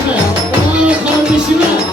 kardeşime. Kardeşime.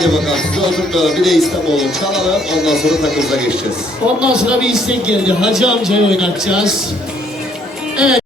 Hadi bakalım size oturtmayalım. Bir de İstanbul'u çalalım. Ondan sonra takımıza geçeceğiz. Ondan sonra bir istek geldi. Hacı amcayı oynatacağız. Evet.